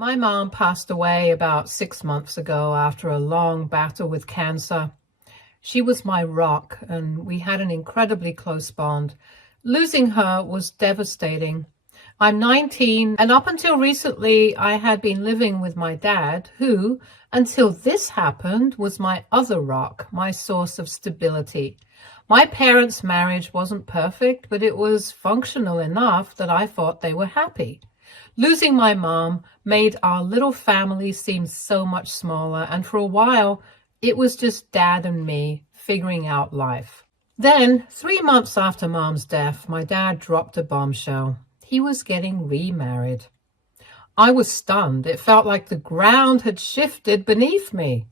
My mom passed away about 6 months ago after a long battle with cancer. She was my rock, and we had an incredibly close bond. Losing her was devastating. I'm 19, and up until recently, I had been living with my dad, who, until this happened, was my other rock, my source of stability. My parents' marriage wasn't perfect, but it was functional enough that I thought they were happy. Losing my mom made our little family seem so much smaller, and for a while, it was just dad and me figuring out life. Then, 3 months after mom's death, my dad dropped a bombshell. He was getting remarried. I was stunned. It felt like the ground had shifted beneath me.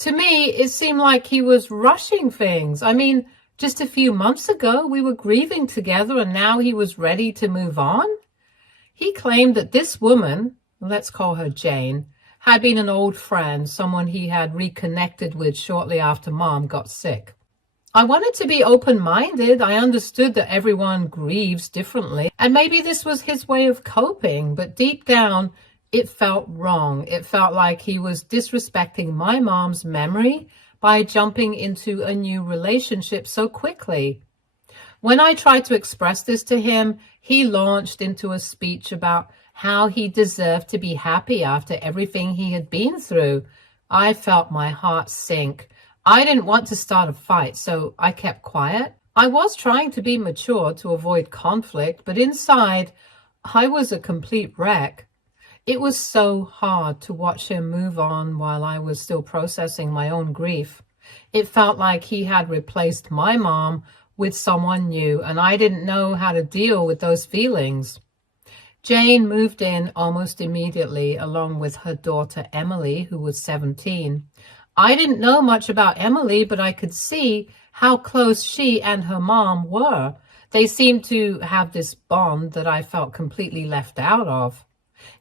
To me, it seemed like he was rushing things. I mean, just a few months ago, we were grieving together, and now he was ready to move on. He claimed that this woman, let's call her Jane, had been an old friend, someone he had reconnected with shortly after mom got sick. I wanted to be open-minded. I understood that everyone grieves differently, and maybe this was his way of coping, but deep down, it felt wrong. It felt like he was disrespecting my mom's memory by jumping into a new relationship so quickly. When I tried to express this to him, he launched into a speech about how he deserved to be happy after everything he had been through. I felt my heart sink. I didn't want to start a fight, so I kept quiet. I was trying to be mature to avoid conflict, but inside, I was a complete wreck. It was so hard to watch him move on while I was still processing my own grief. It felt like he had replaced my mom with someone new, and I didn't know how to deal with those feelings. Jane moved in almost immediately, along with her daughter Emily, who was 17. I didn't know much about Emily, but I could see how close she and her mom were. They seemed to have this bond that I felt completely left out of.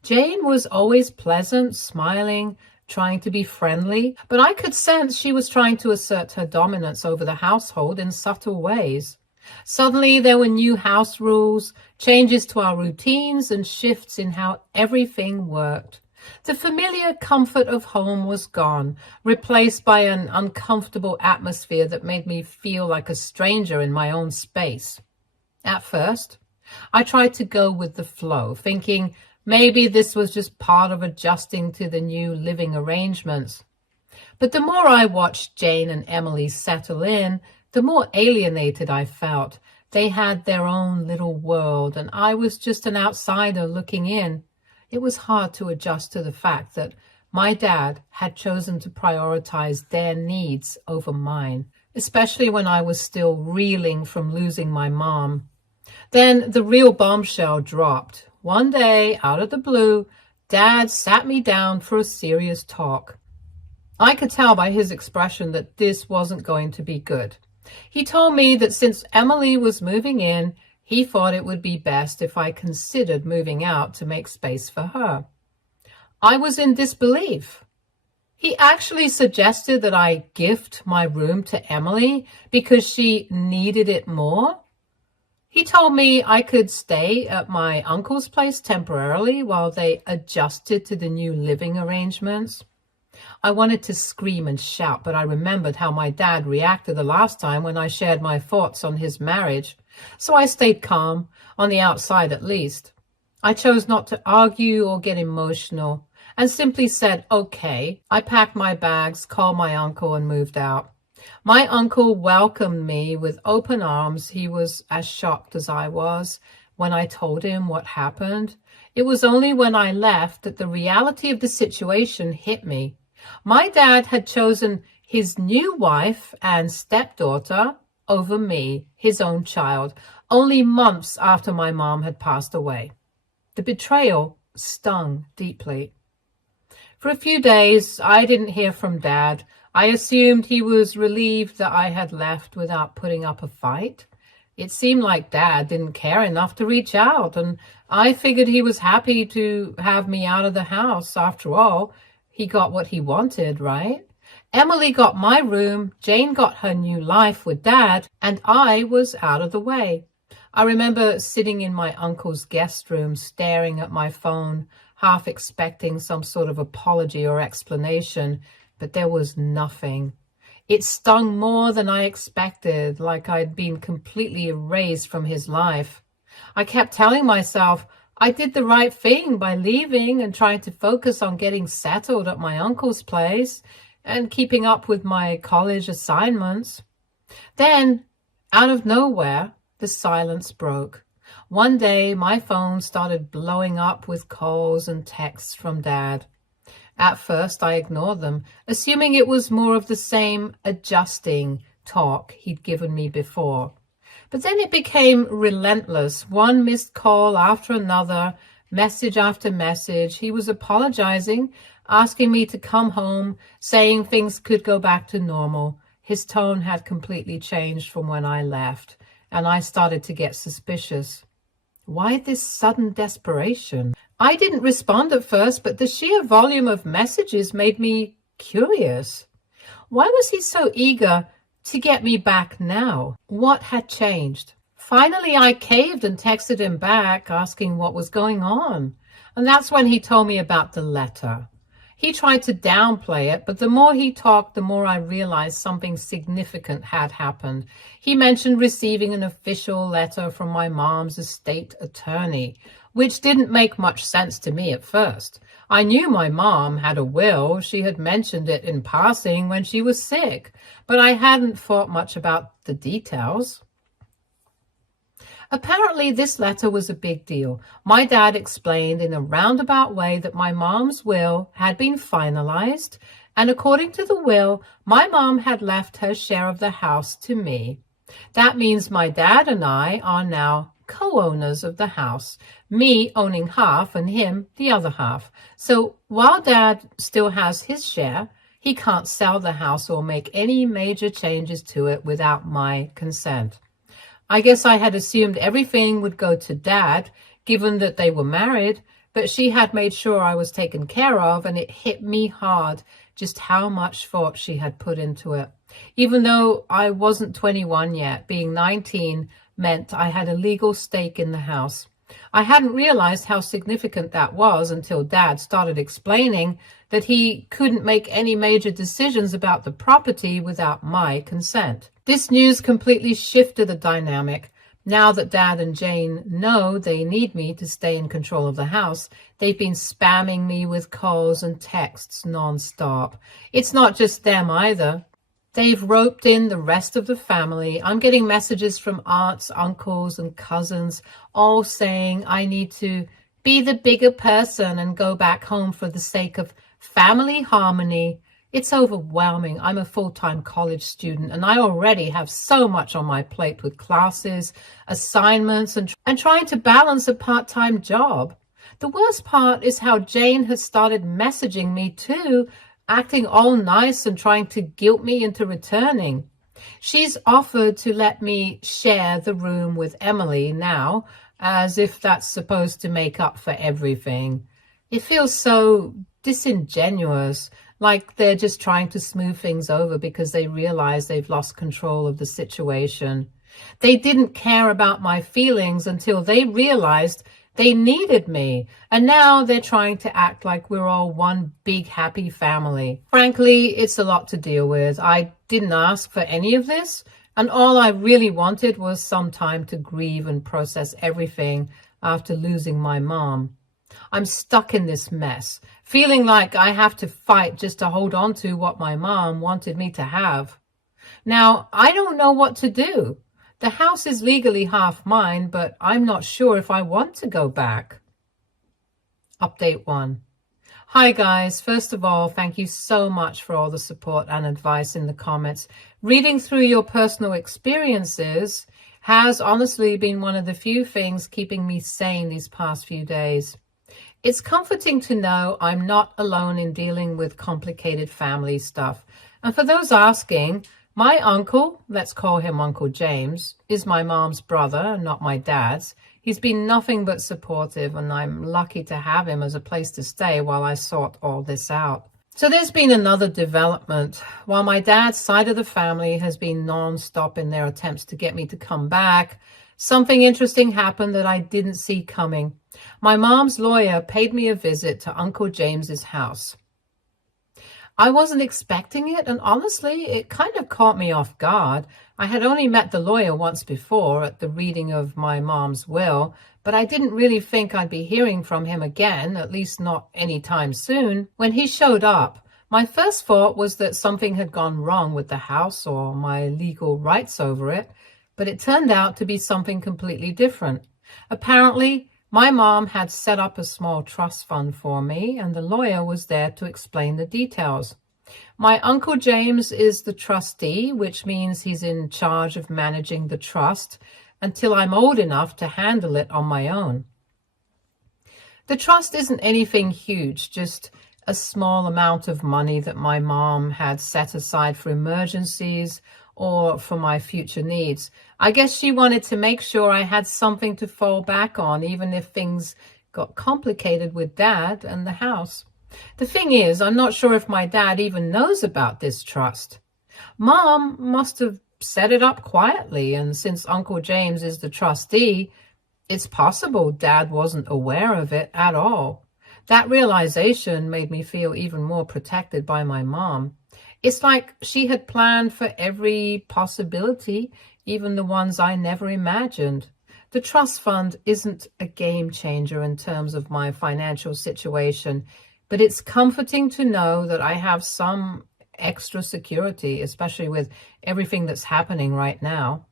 Jane was always pleasant, smiling, trying to be friendly, but I could sense she was trying to assert her dominance over the household in subtle ways. Suddenly there were new house rules, changes to our routines, and shifts in how everything worked. The familiar comfort of home was gone, replaced by an uncomfortable atmosphere that made me feel like a stranger in my own space. At first, I tried to go with the flow, thinking maybe this was just part of adjusting to the new living arrangements. But the more I watched Jane and Emily settle in, the more alienated I felt. They had their own little world, and I was just an outsider looking in. It was hard to adjust to the fact that my dad had chosen to prioritize their needs over mine, especially when I was still reeling from losing my mom. Then the real bombshell dropped. One day, out of the blue, Dad sat me down for a serious talk. I could tell by his expression that this wasn't going to be good. He told me that since Emily was moving in, he thought it would be best if I considered moving out to make space for her. I was in disbelief. He actually suggested that I gift my room to Emily because she needed it more. He told me I could stay at my uncle's place temporarily while they adjusted to the new living arrangements. I wanted to scream and shout, but I remembered how my dad reacted the last time when I shared my thoughts on his marriage. So I stayed calm, on the outside at least. I chose not to argue or get emotional, and simply said, okay. I packed my bags, called my uncle, and moved out. My uncle welcomed me with open arms. He was as shocked as I was when I told him what happened. It was only when I left that the reality of the situation hit me. My dad had chosen his new wife and stepdaughter over me, his own child, only months after my mom had passed away. The betrayal stung deeply. For a few days, I didn't hear from Dad. I assumed he was relieved that I had left without putting up a fight. It seemed like Dad didn't care enough to reach out, and I figured he was happy to have me out of the house. After all, he got what he wanted, right? Emily got my room, Jane got her new life with Dad, and I was out of the way. I remember sitting in my uncle's guest room, staring at my phone, half expecting some sort of apology or explanation, but there was nothing. It stung more than I expected, like I'd been completely erased from his life. I kept telling myself I did the right thing by leaving and trying to focus on getting settled at my uncle's place and keeping up with my college assignments. Then, out of nowhere, the silence broke. One day, my phone started blowing up with calls and texts from Dad. At first, I ignored them, assuming it was more of the same adjusting talk he'd given me before. But then it became relentless. One missed call after another, message after message. He was apologizing, asking me to come home, saying things could go back to normal. His tone had completely changed from when I left, and I started to get suspicious. Why this sudden desperation? I didn't respond at first, but the sheer volume of messages made me curious. Why was he so eager to get me back now? What had changed? Finally, I caved and texted him back, asking what was going on. And that's when he told me about the letter. He tried to downplay it, but the more he talked, the more I realized something significant had happened. He mentioned receiving an official letter from my mom's estate attorney, which didn't make much sense to me at first. I knew my mom had a will. She had mentioned it in passing when she was sick, but I hadn't thought much about the details. Apparently, this letter was a big deal. My dad explained in a roundabout way that my mom's will had been finalized, and according to the will, my mom had left her share of the house to me. That means my dad and I are now co-owners of the house, me owning half and him the other half. So while Dad still has his share, he can't sell the house or make any major changes to it without my consent. I guess I had assumed everything would go to Dad, given that they were married, but she had made sure I was taken care of, and it hit me hard just how much thought she had put into it. Even though I wasn't 21 yet, being 19 meant I had a legal stake in the house. I hadn't realized how significant that was until Dad started explaining that he couldn't make any major decisions about the property without my consent. This news completely shifted the dynamic. Now that Dad and Jane know they need me to stay in control of the house, they've been spamming me with calls and texts nonstop. It's not just them either. They've roped in the rest of the family. I'm getting messages from aunts, uncles, and cousins, all saying I need to be the bigger person and go back home for the sake of family harmony. It's overwhelming. I'm a full-time college student, and I already have so much on my plate with classes, assignments, and trying to balance a part-time job. The worst part is how Jane has started messaging me too, acting all nice and trying to guilt me into returning. She's offered to let me share the room with Emily now, as if that's supposed to make up for everything. It feels so disingenuous, like they're just trying to smooth things over because they realize they've lost control of the situation. They didn't care about my feelings until they realized they needed me, and now they're trying to act like we're all one big happy family. Frankly, it's a lot to deal with. I didn't ask for any of this, and all I really wanted was some time to grieve and process everything after losing my mom. I'm stuck in this mess, feeling like I have to fight just to hold on to what my mom wanted me to have. Now, I don't know what to do. The house is legally half mine, but I'm not sure if I want to go back. Update 1. Hi guys, first of all, thank you so much for all the support and advice in the comments. Reading through your personal experiences has honestly been one of the few things keeping me sane these past few days. It's comforting to know I'm not alone in dealing with complicated family stuff. And for those asking, my uncle, let's call him Uncle James, is my mom's brother, not my dad's. He's been nothing but supportive, and I'm lucky to have him as a place to stay while I sort all this out. So there's been another development. While my dad's side of the family has been non-stop in their attempts to get me to come back, something interesting happened that I didn't see coming. My mom's lawyer paid me a visit to Uncle James's house. I wasn't expecting it, and honestly, it kind of caught me off guard. I had only met the lawyer once before at the reading of my mom's will, but I didn't really think I'd be hearing from him again, at least not anytime soon. When he showed up, my first thought was that something had gone wrong with the house or my legal rights over it, but it turned out to be something completely different. Apparently, my mom had set up a small trust fund for me, and the lawyer was there to explain the details. My Uncle James is the trustee, which means he's in charge of managing the trust until I'm old enough to handle it on my own. The trust isn't anything huge, just a small amount of money that my mom had set aside for emergencies or for my future needs. I guess she wanted to make sure I had something to fall back on, even if things got complicated with Dad and the house. The thing is, I'm not sure if my dad even knows about this trust. Mom must have set it up quietly, and since Uncle James is the trustee, it's possible Dad wasn't aware of it at all. That realization made me feel even more protected by my mom. It's like she had planned for every possibility, even the ones I never imagined. The trust fund isn't a game changer in terms of my financial situation, but it's comforting to know that I have some extra security, especially with everything that's happening right now.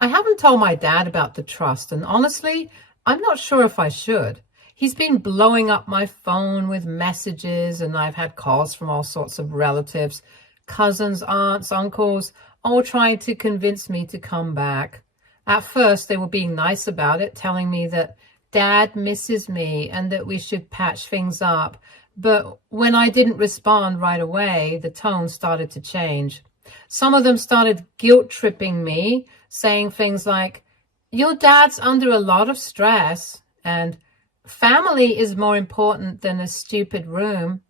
I haven't told my dad about the trust, and honestly, I'm not sure if I should. He's been blowing up my phone with messages, and I've had calls from all sorts of relatives, cousins, aunts, uncles, all trying to convince me to come back. At first, they were being nice about it, telling me that Dad misses me and that we should patch things up. But when I didn't respond right away, the tone started to change. Some of them started guilt-tripping me, saying things like, "Your dad's under a lot of stress," and "family is more important than a stupid room."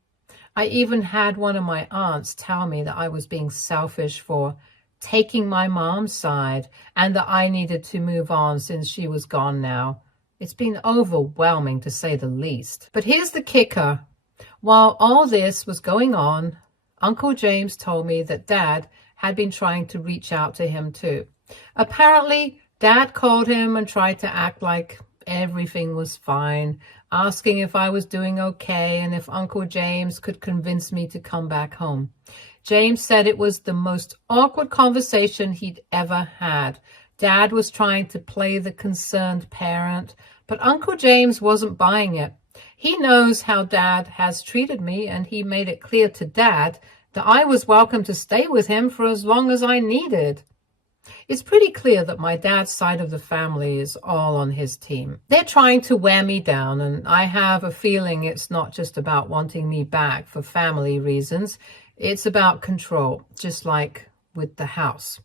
I even had one of my aunts tell me that I was being selfish for taking my mom's side and that I needed to move on since she was gone now. It's been overwhelming, to say the least. But here's the kicker. While all this was going on, Uncle James told me that Dad had been trying to reach out to him too. Apparently, Dad called him and tried to act like everything was fine, asking if I was doing okay and if Uncle James could convince me to come back home. James said it was the most awkward conversation he'd ever had. Dad was trying to play the concerned parent, but Uncle James wasn't buying it. He knows how Dad has treated me, and he made it clear to Dad that I was welcome to stay with him for as long as I needed. It's pretty clear that my dad's side of the family is all on his team. They're trying to wear me down, and I have a feeling it's not just about wanting me back for family reasons. It's about control, just like with the house.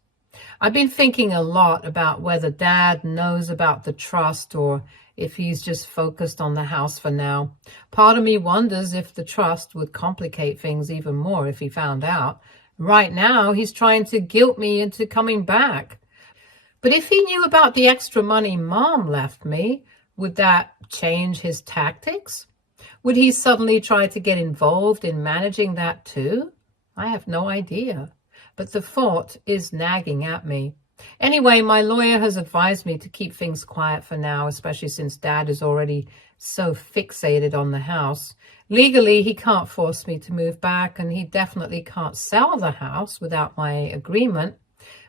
I've been thinking a lot about whether Dad knows about the trust or if he's just focused on the house for now. Part of me wonders if the trust would complicate things even more if he found out. Right now, he's trying to guilt me into coming back. But if he knew about the extra money Mom left me, would that change his tactics? Would he suddenly try to get involved in managing that too? I have no idea. But the thought is nagging at me. Anyway, my lawyer has advised me to keep things quiet for now, especially since Dad is already so fixated on the house. Legally, he can't force me to move back, and he definitely can't sell the house without my agreement.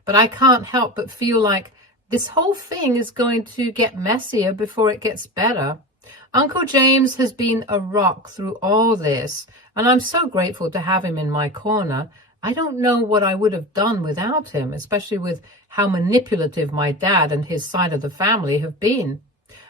But I can't help but feel like this whole thing is going to get messier before it gets better. Uncle James has been a rock through all this, and I'm so grateful to have him in my corner. I don't know what I would have done without him, especially with how manipulative my dad and his side of the family have been.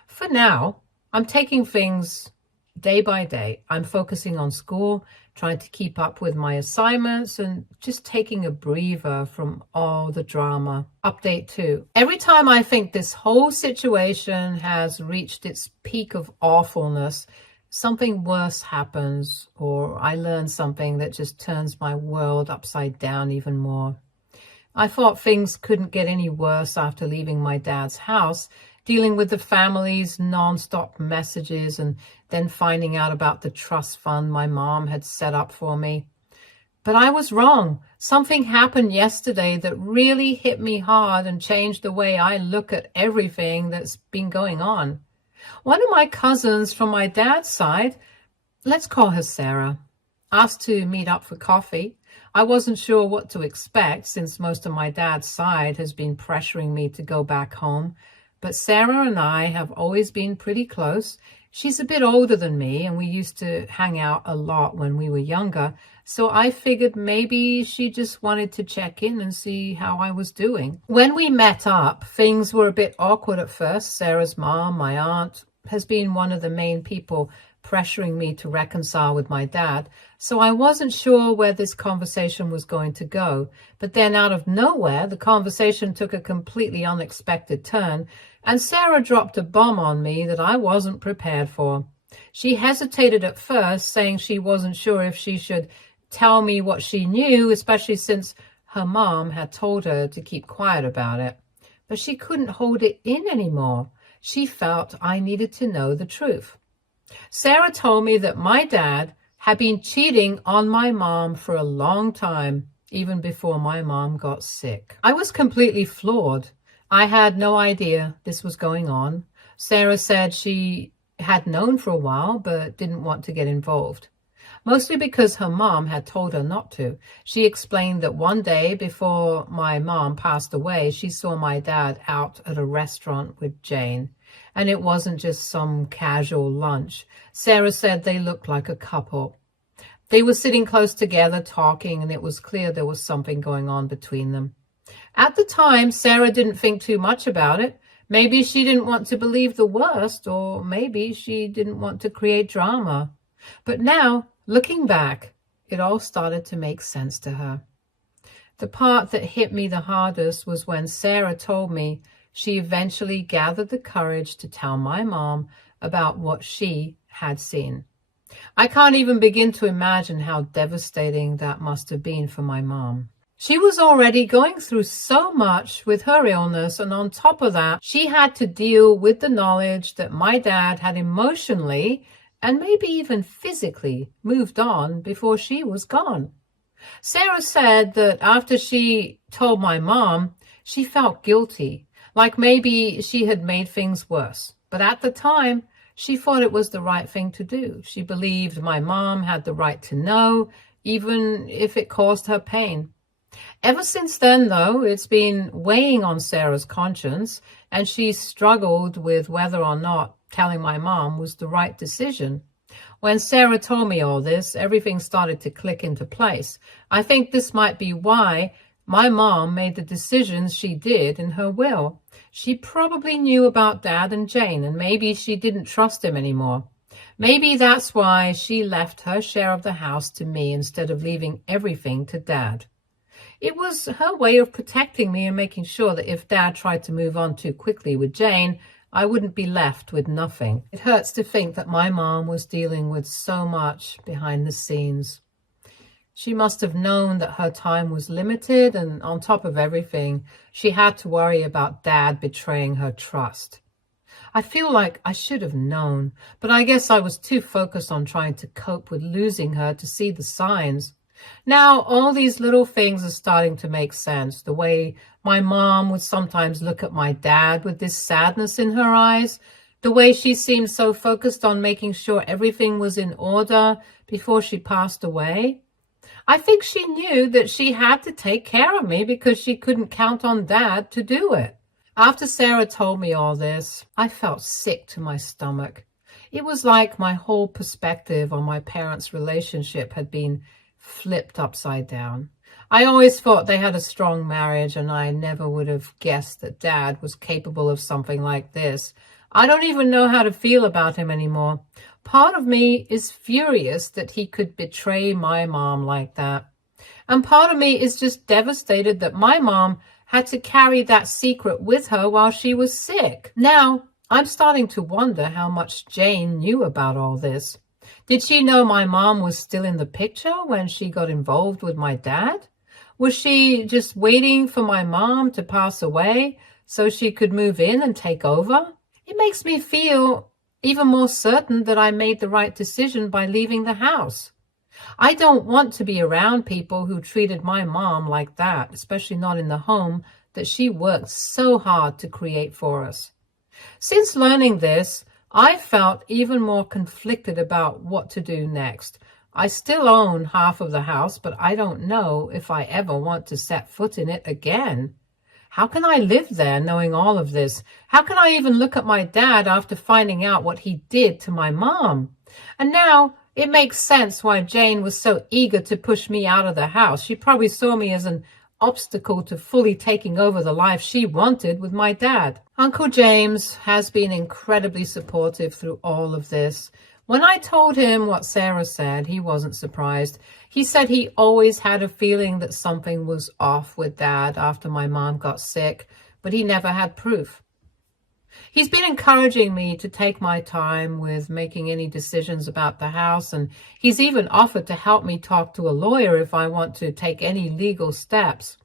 For now, I'm taking things day by day. I'm focusing on school, trying to keep up with my assignments, and just taking a breather from all the drama. Update 2. Every time I think this whole situation has reached its peak of awfulness, something worse happens, or I learn something that just turns my world upside down even more. I thought things couldn't get any worse after leaving my dad's house, dealing with the family's non-stop messages and then finding out about the trust fund my mom had set up for me. But I was wrong. Something happened yesterday that really hit me hard and changed the way I look at everything that's been going on. One of my cousins from my dad's side, let's call her Sarah, asked to meet up for coffee. I wasn't sure what to expect since most of my dad's side has been pressuring me to go back home. But Sarah and I have always been pretty close. She's a bit older than me, and we used to hang out a lot when we were younger. So I figured maybe she just wanted to check in and see how I was doing. When we met up, things were a bit awkward at first. Sarah's mom, my aunt, has been one of the main people pressuring me to reconcile with my dad. So I wasn't sure where this conversation was going to go. But then out of nowhere, the conversation took a completely unexpected turn, and Sarah dropped a bomb on me that I wasn't prepared for. She hesitated at first, saying she wasn't sure if she should tell me what she knew, especially since her mom had told her to keep quiet about it. But she couldn't hold it in anymore. She felt I needed to know the truth. Sarah told me that my dad had been cheating on my mom for a long time, even before my mom got sick. I was completely floored. I had no idea this was going on. Sarah said she had known for a while, but didn't want to get involved. Mostly because her mom had told her not to. She explained that one day before my mom passed away, she saw my dad out at a restaurant with Jane. And it wasn't just some casual lunch. Sarah said they looked like a couple. They were sitting close together talking, and it was clear there was something going on between them. At the time, Sarah didn't think too much about it. Maybe she didn't want to believe the worst, or maybe she didn't want to create drama. But now, looking back, it all started to make sense to her. The part that hit me the hardest was when Sarah told me she eventually gathered the courage to tell my mom about what she had seen. I can't even begin to imagine how devastating that must have been for my mom. She was already going through so much with her illness, and on top of that, she had to deal with the knowledge that my dad had emotionally and maybe even physically moved on before she was gone. Sarah said that after she told my mom, she felt guilty, like maybe she had made things worse. But at the time, she thought it was the right thing to do. She believed my mom had the right to know, even if it caused her pain. Ever since then, though, it's been weighing on Sarah's conscience, and she struggled with whether or not telling my mom was the right decision. When Sarah told me all this, everything started to click into place. I think this might be why my mom made the decisions she did in her will. She probably knew about Dad and Jane, and maybe she didn't trust him anymore. Maybe that's why she left her share of the house to me instead of leaving everything to Dad. It was her way of protecting me and making sure that if Dad tried to move on too quickly with Jane, I wouldn't be left with nothing. It hurts to think that my mom was dealing with so much behind the scenes. She must have known that her time was limited, and on top of everything, she had to worry about Dad betraying her trust. I feel like I should have known, but I guess I was too focused on trying to cope with losing her to see the signs. Now, all these little things are starting to make sense. The way my mom would sometimes look at my dad with this sadness in her eyes, the way she seemed so focused on making sure everything was in order before she passed away. I think she knew that she had to take care of me because she couldn't count on Dad to do it. After Sarah told me all this, I felt sick to my stomach. It was like my whole perspective on my parents' relationship had been flipped upside down. I always thought they had a strong marriage, and I never would have guessed that Dad was capable of something like this. I don't even know how to feel about him anymore. Part of me is furious that he could betray my mom like that. And part of me is just devastated that my mom had to carry that secret with her while she was sick. Now, I'm starting to wonder how much Jane knew about all this. Did she know my mom was still in the picture when she got involved with my dad? Was she just waiting for my mom to pass away so she could move in and take over? It makes me feel even more certain that I made the right decision by leaving the house. I don't want to be around people who treated my mom like that, especially not in the home that she worked so hard to create for us. Since learning this, I felt even more conflicted about what to do next. I still own half of the house, but I don't know if I ever want to set foot in it again. How can I live there knowing all of this? How can I even look at my dad after finding out what he did to my mom? And now it makes sense why Jane was so eager to push me out of the house. She probably saw me as an obstacle to fully taking over the life she wanted with my dad. Uncle James has been incredibly supportive through all of this. When I told him what Sarah said, he wasn't surprised. He said he always had a feeling that something was off with Dad after my mom got sick, but he never had proof. He's been encouraging me to take my time with making any decisions about the house, and he's even offered to help me talk to a lawyer if I want to take any legal steps.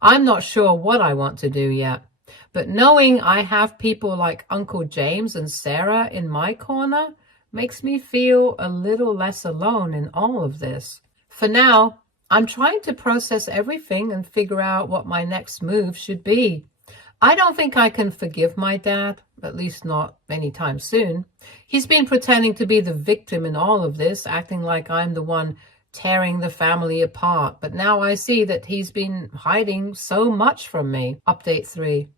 I'm not sure what I want to do yet, but knowing I have people like Uncle James and Sarah in my corner makes me feel a little less alone in all of this. For now, I'm trying to process everything and figure out what my next move should be. I don't think I can forgive my dad, at least not anytime soon. He's been pretending to be the victim in all of this, acting like I'm the one tearing the family apart. But now I see that he's been hiding so much from me. Update 3.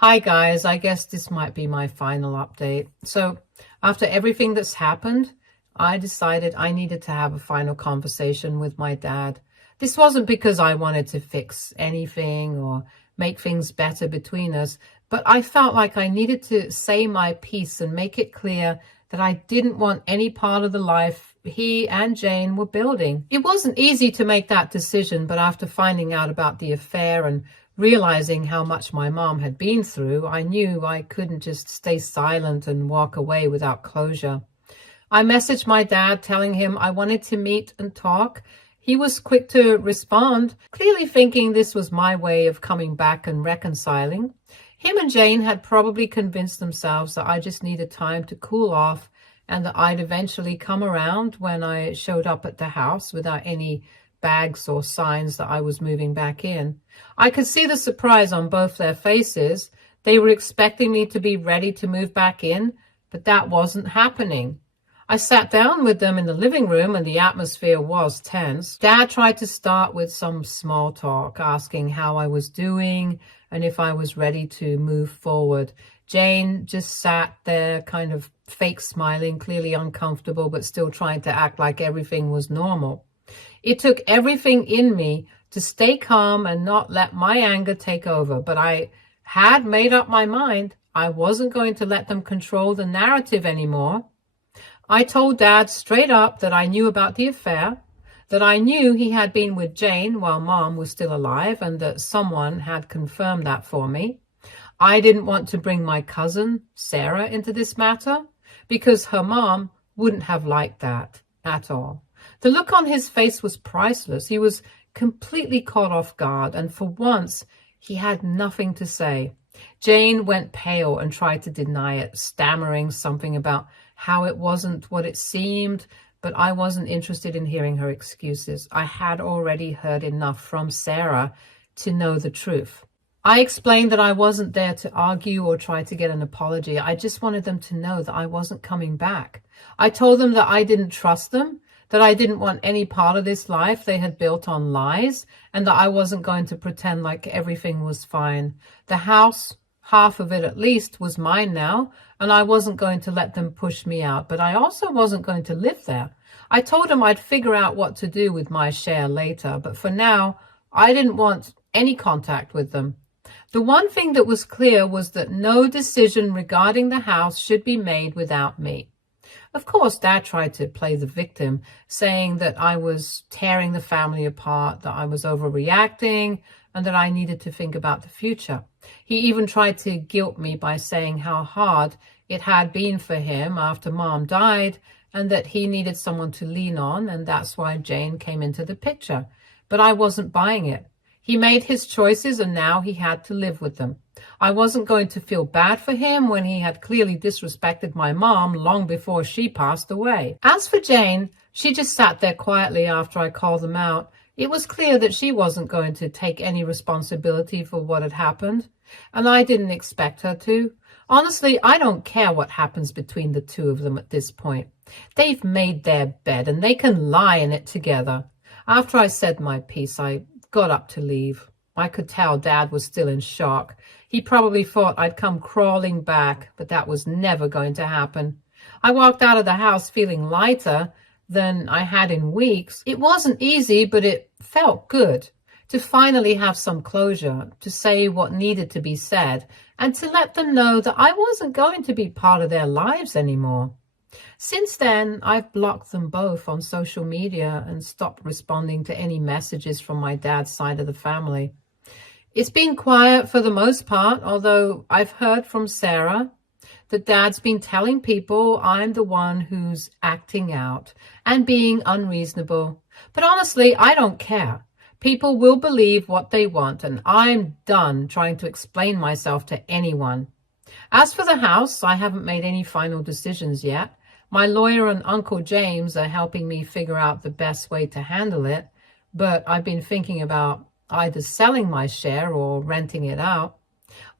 Hi guys, I guess this might be my final update. So after everything that's happened, I decided I needed to have a final conversation with my dad. This wasn't because I wanted to fix anything or make things better between us, but I felt like I needed to say my piece and make it clear that I didn't want any part of the life he and Jane were building. It wasn't easy to make that decision, but after finding out about the affair and realizing how much my mom had been through, I knew I couldn't just stay silent and walk away without closure. I messaged my dad telling him I wanted to meet and talk. He was quick to respond, clearly thinking this was my way of coming back and reconciling. Him and Jane had probably convinced themselves that I just needed time to cool off and that I'd eventually come around when I showed up at the house without any bags or signs that I was moving back in. I could see the surprise on both their faces. They were expecting me to be ready to move back in, but that wasn't happening. I sat down with them in the living room and the atmosphere was tense. Dad tried to start with some small talk, asking how I was doing and if I was ready to move forward. Jane just sat there kind of fake smiling, clearly uncomfortable, but still trying to act like everything was normal. It took everything in me to stay calm and not let my anger take over, but I had made up my mind. I wasn't going to let them control the narrative anymore. I told Dad straight up that I knew about the affair, that I knew he had been with Jane while Mom was still alive, and that someone had confirmed that for me. I didn't want to bring my cousin, Sarah, into this matter, because her mom wouldn't have liked that at all. The look on his face was priceless. He was completely caught off guard, and for once, he had nothing to say. Jane went pale and tried to deny it, stammering something about how it wasn't what it seemed, but I wasn't interested in hearing her excuses. I had already heard enough from Sarah to know the truth. I explained that I wasn't there to argue or try to get an apology. I just wanted them to know that I wasn't coming back. I told them that I didn't trust them, that I didn't want any part of this life they had built on lies, and that I wasn't going to pretend like everything was fine. The house, half of it at least, was mine now, and I wasn't going to let them push me out, but I also wasn't going to live there. I told them I'd figure out what to do with my share later, but for now, I didn't want any contact with them. The one thing that was clear was that no decision regarding the house should be made without me. Of course, Dad tried to play the victim, saying that I was tearing the family apart, that I was overreacting, and that I needed to think about the future. He even tried to guilt me by saying how hard it had been for him after Mom died, and that he needed someone to lean on, and that's why Jane came into the picture. But I wasn't buying it. He made his choices and now he had to live with them. I wasn't going to feel bad for him when he had clearly disrespected my mom long before she passed away. As for Jane, she just sat there quietly after I called them out. It was clear that she wasn't going to take any responsibility for what had happened, and I didn't expect her to. Honestly, I don't care what happens between the two of them at this point. They've made their bed and they can lie in it together. After I said my piece, I got up to leave. I could tell Dad was still in shock. He probably thought I'd come crawling back, but that was never going to happen. I walked out of the house feeling lighter than I had in weeks. It wasn't easy, but it felt good to finally have some closure, to say what needed to be said, and to let them know that I wasn't going to be part of their lives anymore. Since then, I've blocked them both on social media and stopped responding to any messages from my dad's side of the family. It's been quiet for the most part, although I've heard from Sarah that Dad's been telling people I'm the one who's acting out and being unreasonable. But honestly, I don't care. People will believe what they want, and I'm done trying to explain myself to anyone. As for the house, I haven't made any final decisions yet. My lawyer and Uncle James are helping me figure out the best way to handle it, but I've been thinking about either selling my share or renting it out.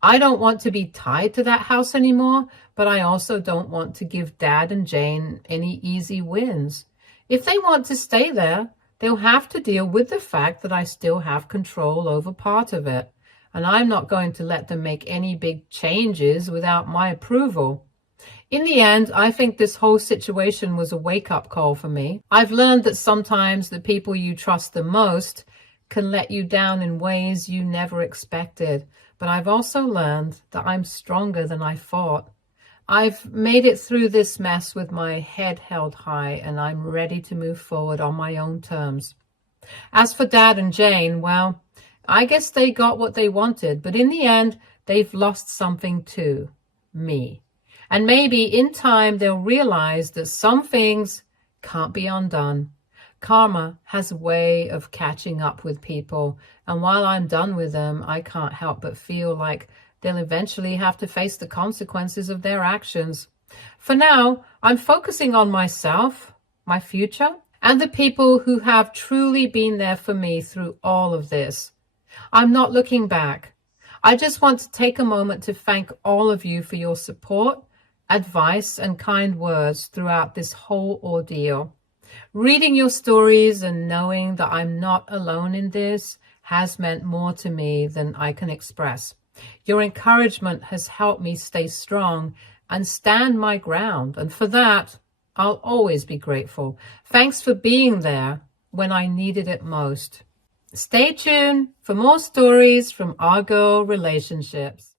I don't want to be tied to that house anymore, but I also don't want to give Dad and Jane any easy wins. If they want to stay there, they'll have to deal with the fact that I still have control over part of it, and I'm not going to let them make any big changes without my approval. In the end, I think this whole situation was a wake-up call for me. I've learned that sometimes the people you trust the most can let you down in ways you never expected, but I've also learned that I'm stronger than I thought. I've made it through this mess with my head held high, and I'm ready to move forward on my own terms. As for Dad and Jane, well, I guess they got what they wanted, but in the end, they've lost something too. Me. And maybe in time they'll realize that some things can't be undone. Karma has a way of catching up with people, and while I'm done with them, I can't help but feel like they'll eventually have to face the consequences of their actions. For now, I'm focusing on myself, my future, and the people who have truly been there for me through all of this. I'm not looking back. I just want to take a moment to thank all of you for your support, advice, and kind words throughout this whole ordeal. Reading your stories and knowing that I'm not alone in this has meant more to me than I can express. Your encouragement has helped me stay strong and stand my ground, and for that, I'll always be grateful. Thanks for being there when I needed it most. Stay tuned for more stories from Our Girl Relationships.